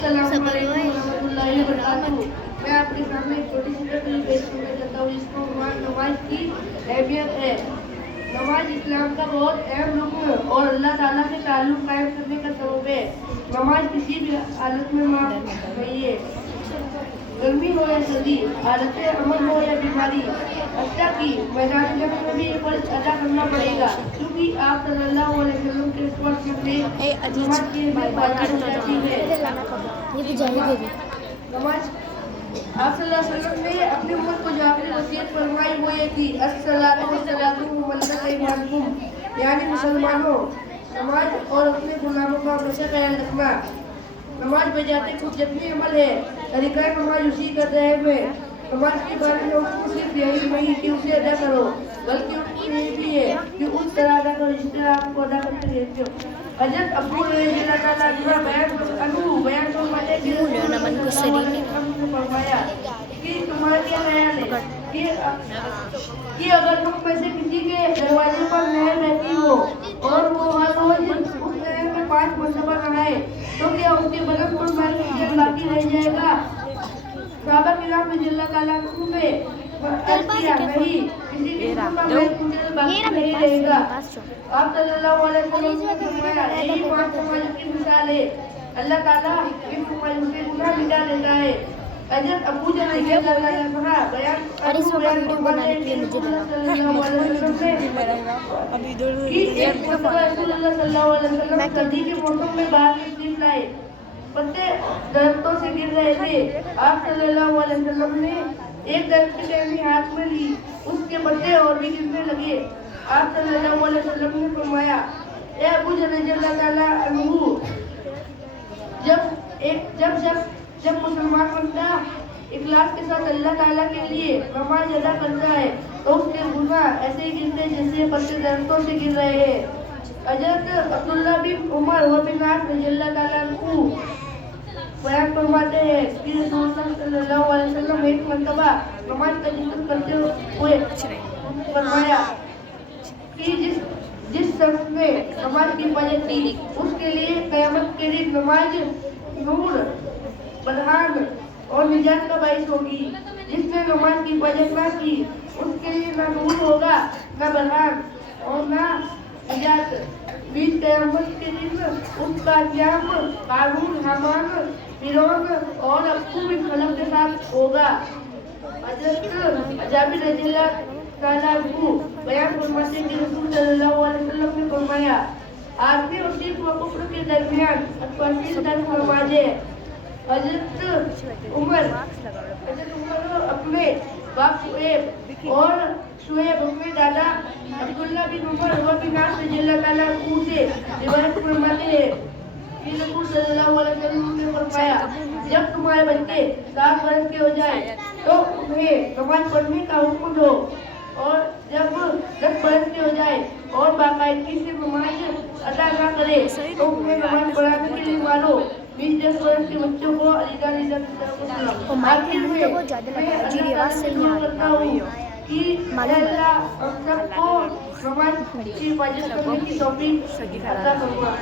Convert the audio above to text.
अस्सलाम वालेकुम रहमतुल्लाहि व बरकातहू। मैं आपके सामने एक छोटी सी तकरीर पेश करना चाहता हूँ जिसको नमाज की अहमियत है। नमाज इस्लाम का बहुत अहम रुकन है और अल्लाह ताला से ताल्लुक कायम करने का सबब है। नमाज किसी भी हालत में माफ नहीं है, गर्मी हो या सर्दी, हालत अमल हो या बीमारी, हत्या की मैदान जंग में भी ये फर्ज अदा करना पड़ेगा, क्योंकि आप सल्लल्लाहु अलैहि वसल्लम के स्पर्श में नमाज की अहमियत वाजिब हो जाती है। नमाज आप सल्लल्लाहु अलैहि वसल्लम ने अपनी उम्मत को जो आखिरी वसीयत फरमाई वो ये थी, अस्सलातु वस्सलातु मलका इमामकुम, यानी मुसलमानों नमाज और अपने गुलामों का हमेशा ख्याल रखना। नमाज बजाते खुद जतनी अमल है, तरीका नमाज उसी का रहम है। नमाज के बारे में उसको सिर्फ यही नहीं कि उसे अदा करो, बल्कि उसको ये भी है कि उस तरह अदा करो जिस तरह आपको अदा करते रहते हो। हजरत अबू रज़ी अल्लाह ताला बयान फरमाते हैं कि फरमाया कि तुम्हारा क्या ख्याल है कि अगर तुम में से किसी के दरवाजे पर नहर रहती हो और वो हर रोज उस नहर में 5 मरतबा नहाए तो क्या उसके बदन पर मैल बाकी रह जाएगा? सहाबा किराम रज़ियल्लाहु ताला अन्हु में नहीं, किसी भी का मैल बाकी नहीं रहेगा। आप सल्लल्लाहु अलैहि वसल्लम ने फरमाया यही 5 नमाज़ों की मिसाल है, अल्लाह ताला इन नमाज़ों के गुनाह मिटा देता है। हज़रत अबू जहल ने कहा बयान फरमाते हैं कि रसूलुल्लाह सल्लल्लाहु अलैहि वसल्लम कि एक मरतबा रसूलुल्लाह सल्लल्लाहु अलैहि वसल्लम सर्दी के मौसम में बाहर तशरीफ लाए, पत्ते दरख्तों से गिर रहे थे। आप सल्लल्लाहु अलैहि वसल्लम ने एक दरख्त की टहनी हाथ में ली, उसके पत्ते और भी गिरने लगे। आप सल्लल्लाहु अलैहि वसल्लम ने फरमाया ए अबू जहल रज़ियल्लाहु ताला अन्हु, जब मुसलमान बंदा इखलास के साथ अल्लाह ताला के लिए नमाज अदा करता है तो उसके गुनाह ऐसे ही गिरते जैसे पत्ते दरख्तों से गिर रहे हैं। हज़रत अब्दुल्लाह बिन उमर व बिन आस रज़ियल्लाहु ताला अन्हु बयान फरमाते हैं कि रसूलुल्लाह सल्लल्लाहु अलैहि वसल्लम एक मरतबा नमाज का जिक्र करते हुए फरमाया कि जिस शख्स ने नमाज की हिफाजत की उसके लिए क़यामत के दिन नमाज नूर, बरहान और निजात का बाइस होगी। जिसने नमाज की हिफाजत ना की उसके लिए ना नूर होगा, ना बरहान और ना निजात। बीच क़यामत के दिन उसका अंजाम कारून, हामान, फिरौन और अबू बिन खलफ के साथ होगा। हज़रत जाबिर रज़ियल्लाहु ताला अन्हु बयान फरमाते हैं कि रसूल सल्लल्लाहु अलैहि वसल्लम ने फरमाया आदमी और शिर्क व कुफ्र के दरमियान अतवासील दर नमाज़ें। हज़रत उमर अपने बाप शुएब अपने दादा अब्दुल्लाह बिन उमर और बिन आस रज़ियल्लाहु ताला अन्हु से रिवायत फरमाते हैं कि रसूल सल्लल्लाहु अलैहि वसल्लम ने फरमाया जब तुम्हारे बच्चे 7 वर्ष के हो जाए तो उन्हें नमाज पढ़ने का हुक्म दो, और जब 10 वर्ष के हो जाए और बाकायदगी से नमाज अदा ना करे तो उन्हें नमाज पढ़ाने के लिए मानो। 20-10 वर्ष के बच्चों को आखिर में मैं अल्लाह से दुआ करता हूँ कि अल्लाह हम सबको नमाज की हिफाजत करने की तौफीक अता फरमाए।